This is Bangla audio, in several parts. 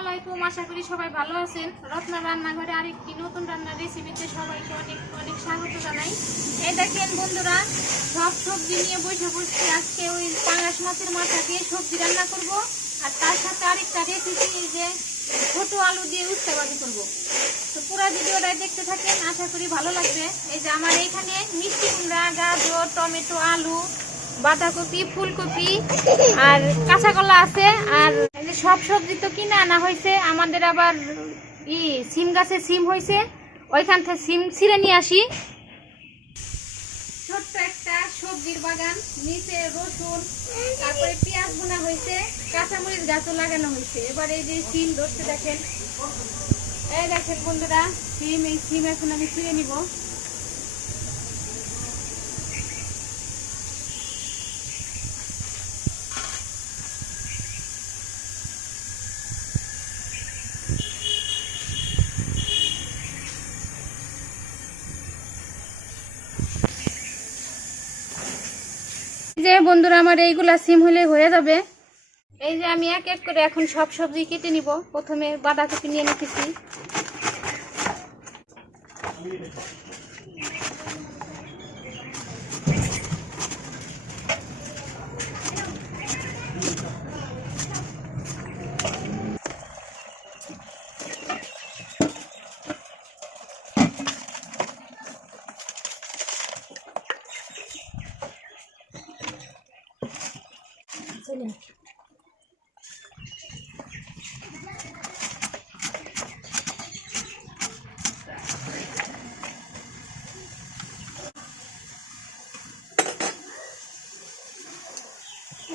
আলাইকুম, আশা করি সবাই ভালো আছেন। রত্না রান্নাঘরে আরেকটি নতুন রান্নার রেসিপিতে সবাইকে অনেক অনেক স্বাগত জানাই। এই দেখেন বন্ধুরা, সব সবজি নিয়ে বসে বসছি। আজকে ওই পাঙ্গাস মাছের মাথা দিয়ে সবজি রান্না করব, আর তার সাথে আরেকটা রেসিপি এই যে ছোট আলু দিয়ে উস্তা ভাজি করবো। তো পুরো ভিডিওটাই দেখতে থাকেন, আশা করি ভালো লাগবে। এই যে আমার এইখানে মিষ্টি কুমড়া, গাজর, টমেটো, আলু, বাঁধাকপি, ফুলকপি আর কাঁচা কলা আছে। আর সব সবজি তো কিনে আনা হয়েছে, আমাদের আবার সিম গাছে সিম হয়েছে, ওইখান থেকে সিম ছিঁড়ে নিয়ে আসি। ছোট্ট একটা সবজির বাগান, নিচে রসুন, তারপরে পেঁয়াজ বোনা হয়েছে, কাঁচামরিচ গাছও লাগানো হয়েছে। এবার এই যে সিম ধরতে দেখেন, এই দেখেন বন্ধুরা সিম, এই সিম এখন আমি ছিঁড়ে নিব। যে বন্ধুরা আমার এইগুলা সিম হলে হয়ে যাবে। এই যে আমি এক এক করে এখন সব সবজি কেটে নিব। প্রথমে বাঁধাকপি নিয়ে নিতেছি,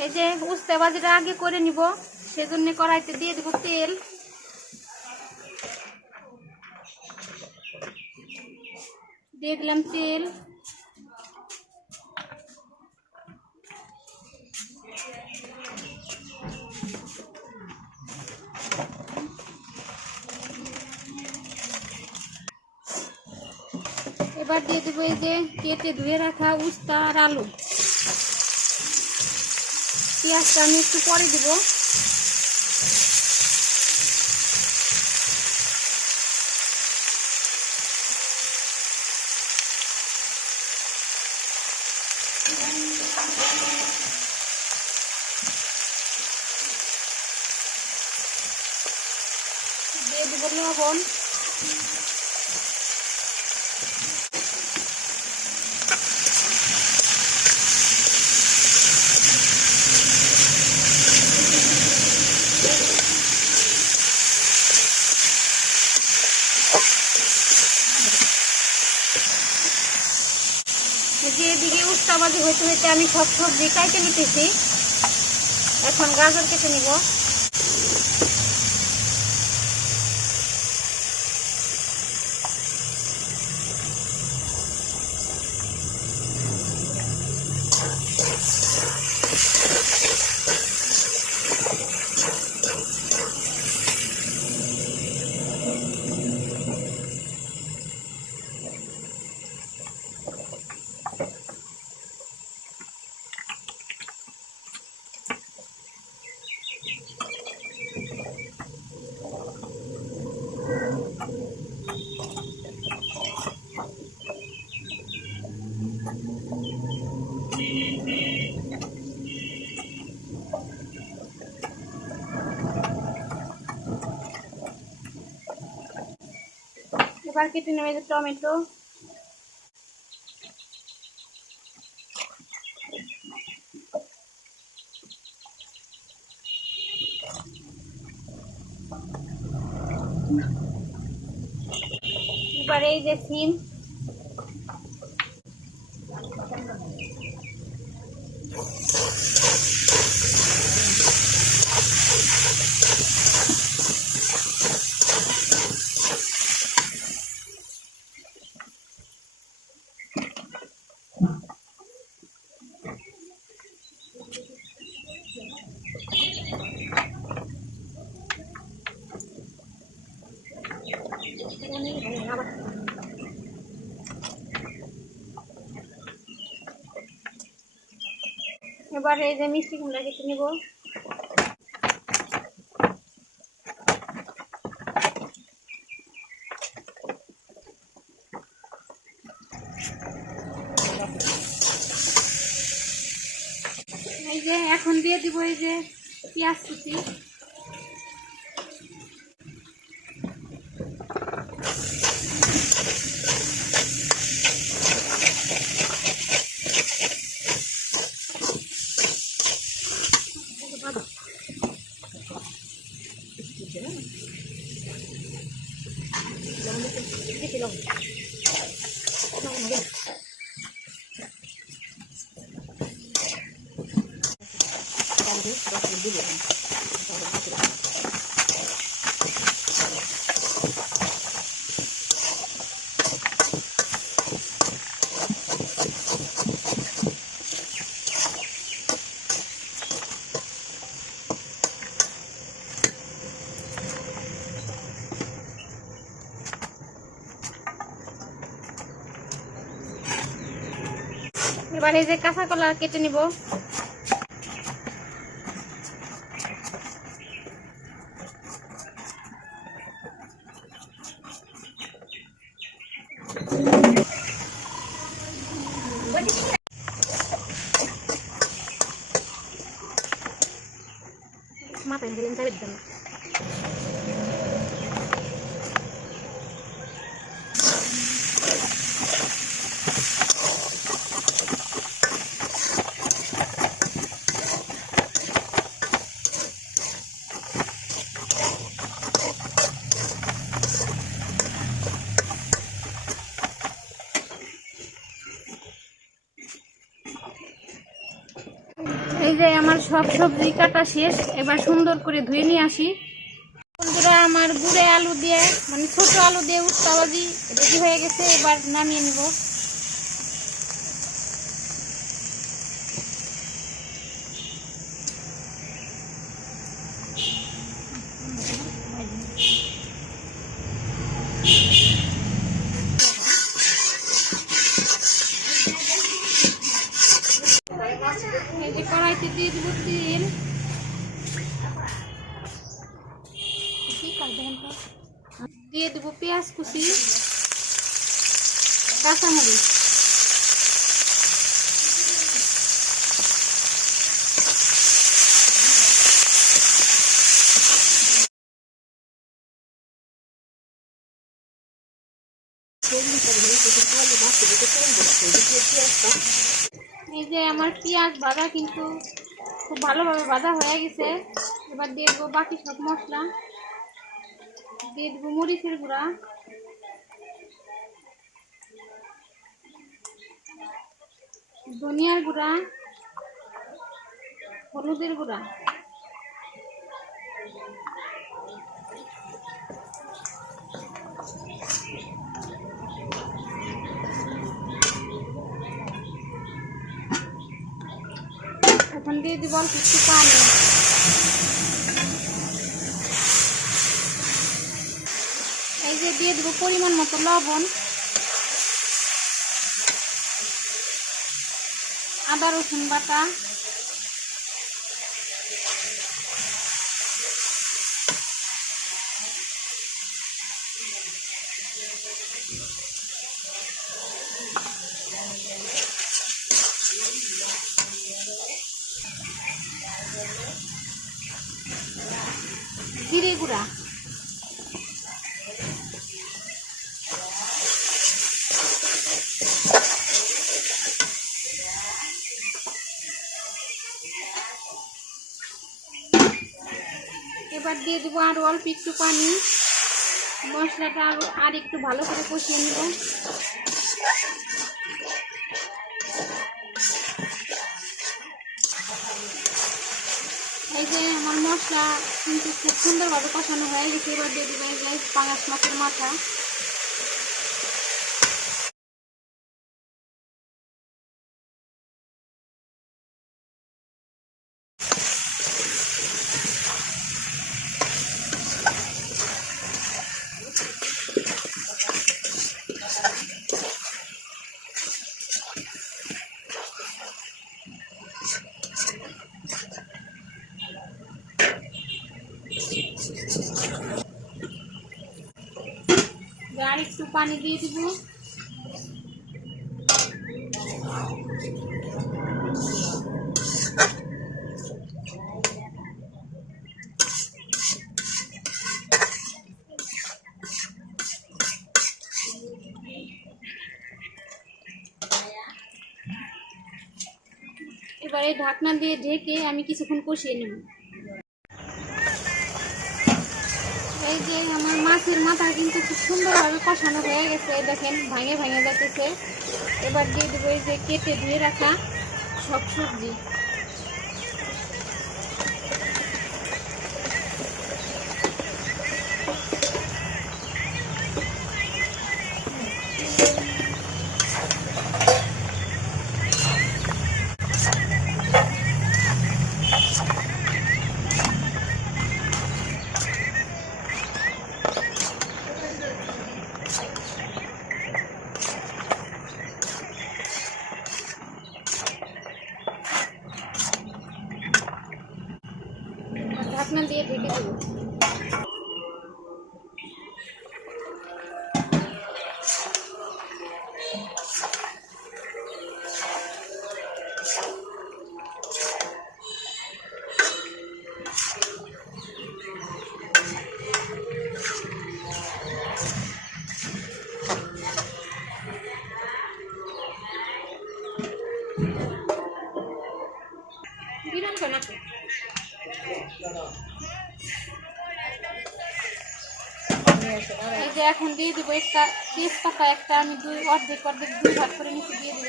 এই যে উস্তা ভাজিটা আগে করে নিব, সেজন্য কড়াইতে দিয়ে দেব তেল। দিয়ে দিলাম তেল, এবার দিয়ে দেবো এই যে কেটে ধুয়ে রাখা উস্তা আর আলু। পেঁয়াজটা আমি একটু পরে দিব। দিয়ে দিব লবণ, যে এদিকে উস্তা ভাজি হইতে হইতে আমি সব সবজি কাটে নিতেছি। এখন গাজর কেটে নিব। এবার কেটে নেবে যে টমেটো, এবার এই যে সিম, এবার এই যে মিষ্টি কুমড়া কেটে নেব। দিব এই যে পেঁয়াজ কুচি। এবার এই যে কাঁচা কলা কেটে নিব। মাথায় দিলেন চাবের জন্য এই যে আমার সব সবজি কাটা শেষ। এবার সুন্দর করে ধুয়ে নিয়ে আসি। বন্ধুরা আমার গুঁড়ে আলু দিয়ে মানে ছোট আলু দিয়ে উস্তা ভাজি রেডি হয়ে গেছে। এবার নামিয়ে নিব। এই যে কড়াইতে দিয়ে দিব তেল। দিয়ে দেবো পেঁয়াজ কুচি, কাঁচামরিচ, এই যে আমার পেঁয়াজ ভাজা কিন্তু খুব ভালোভাবে ভাজা হয়ে গেছে। এবার দিয়ে দেবো বাকি সব মশলা। দিয়ে দেবো মরিচের গুঁড়া, ধনিয়ার গুঁড়া, হলুদের গুঁড়া, এখন দিয়ে দিব অল্প একটু পানি। এই যে দিয়ে দেবো পরিমাণ মতো লবণ, আদা রসুন বাটা, জিরে গুঁড়া, এবার দিয়ে দেবো আরো অল্প একটু পানি। মশলাটা আর একটু ভালো করে কষিয়ে নেব। এই যে আমার মশলা কিন্তু খুব সুন্দরভাবে কষানো হয়ে গেছে। এবার দিয়ে দেবো এই যে পাঙাশ মাছের মাথা। আর একটু পানি দিয়ে দিব। এবারে ঢাকনা দিয়ে ঢেকে আমি কিছুক্ষণ কষিয়ে নেব। এই যে আমার মাছের মাথা কিন্তু খুব সুন্দরভাবে কষানো হয়ে গেছে, দেখেন ভাঙে ভাঙে যাচ্ছে। এবার দিয়ে দেবো এই যে কেটে ধুয়ে রাখা সব সবজি। ঢাকনা দিয়ে ঢেকে দেবো। বিরান কেন এই যে এখন দিয়ে দিব একটা তেজপাতা, একটা আমি অর্ধেক দুই ভাগ করে নিচে দিয়ে দিব।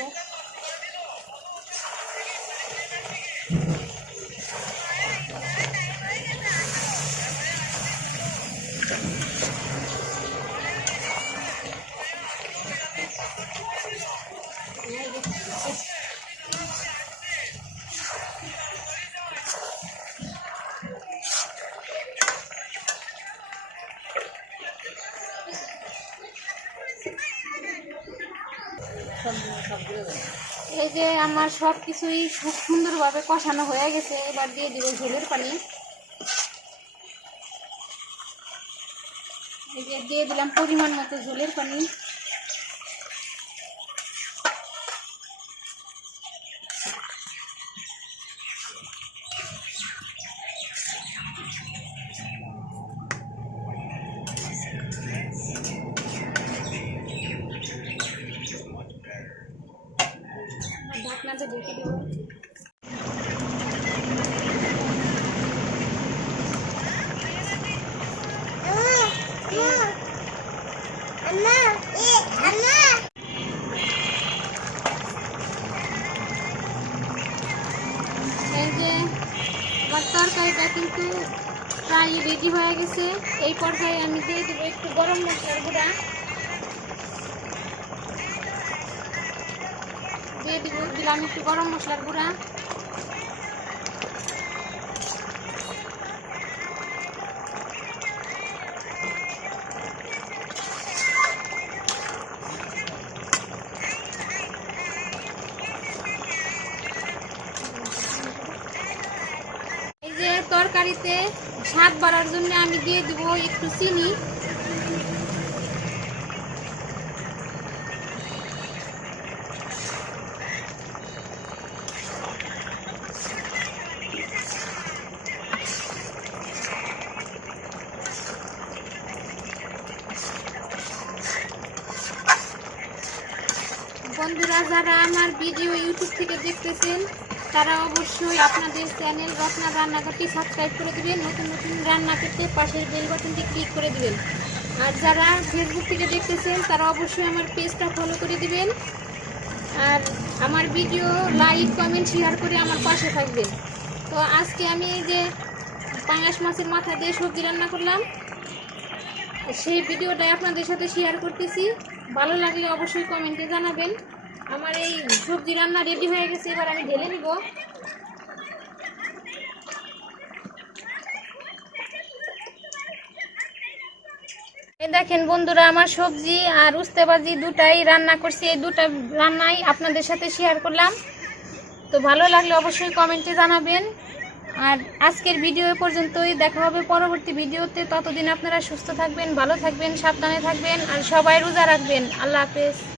এই যে আমার সব কিছুই খুব সুন্দরভাবে কষানো হয়ে গেছে। এবার দিয়ে দিব ঝোলের পানি। এই যে দিয়ে দিলাম পরিমাণ মতো ঝোলের পানি। ঢাকনাটা ঢেকে দেব। এই যে আমার তরকারিটা কিন্তু প্রায় রেডি হয়ে গেছে। এই পর্যায়ে আমি দিয়ে দেবো একটু গরম মশলার গুঁড়া। দিয়ে দিলাম একটু গরম মশলার গুঁড়া। এই যে তরকারিতে স্বাদ বাড়ার জন্য আমি দিয়ে দিব একটু চিনি। বন্ধুরা, যারা আমার ভিডিও ইউটিউব থেকে দেখতেছেন তারা অবশ্যই আপনাদের চ্যানেল রত্না রান্নাঘরটি সাবস্ক্রাইব করে দিবেন। নতুন নতুন রান্না পেতে পাশের বেল বাটনটি ক্লিক করে দিবেন। আর যারা ফেসবুক থেকে দেখতেছেন তারা অবশ্যই আমার পেজটা ফলো করে দিবেন। আর আমার ভিডিও লাইক কমেন্ট শেয়ার করে আমার পাশে থাকবেন। তো আজকে আমি এই যে পাঙাশ মাছের মাথা দিয়ে সবজি রান্না করলাম, সেই ভিডিওটাই আপনাদের সাথে শেয়ার করতেছি। ভালো লাগলে অবশ্যই কমেন্টে জানাবেন। আমার এই সবজি রান্না রেডি হয়ে গেছে, এবার আমি ঢেলে নিব। এই দেখেন বন্ধুরা, আমার সবজি আর উস্তে ভাজি দুটাই রান্না করছি। এই দুটা রান্নাই আপনাদের সাথে শেয়ার করলাম। তো ভালো লাগলে অবশ্যই কমেন্টে জানাবেন। আর আজকের ভিডিও পর্যন্তই, দেখা হবে পরবর্তী ভিডিওতে। ততদিন আপনারা সুস্থ থাকবেন, ভালো থাকবেন, সাবধানে থাকবেন আর সবাই রোজা রাখবেন। আল্লাহ হাফেজ।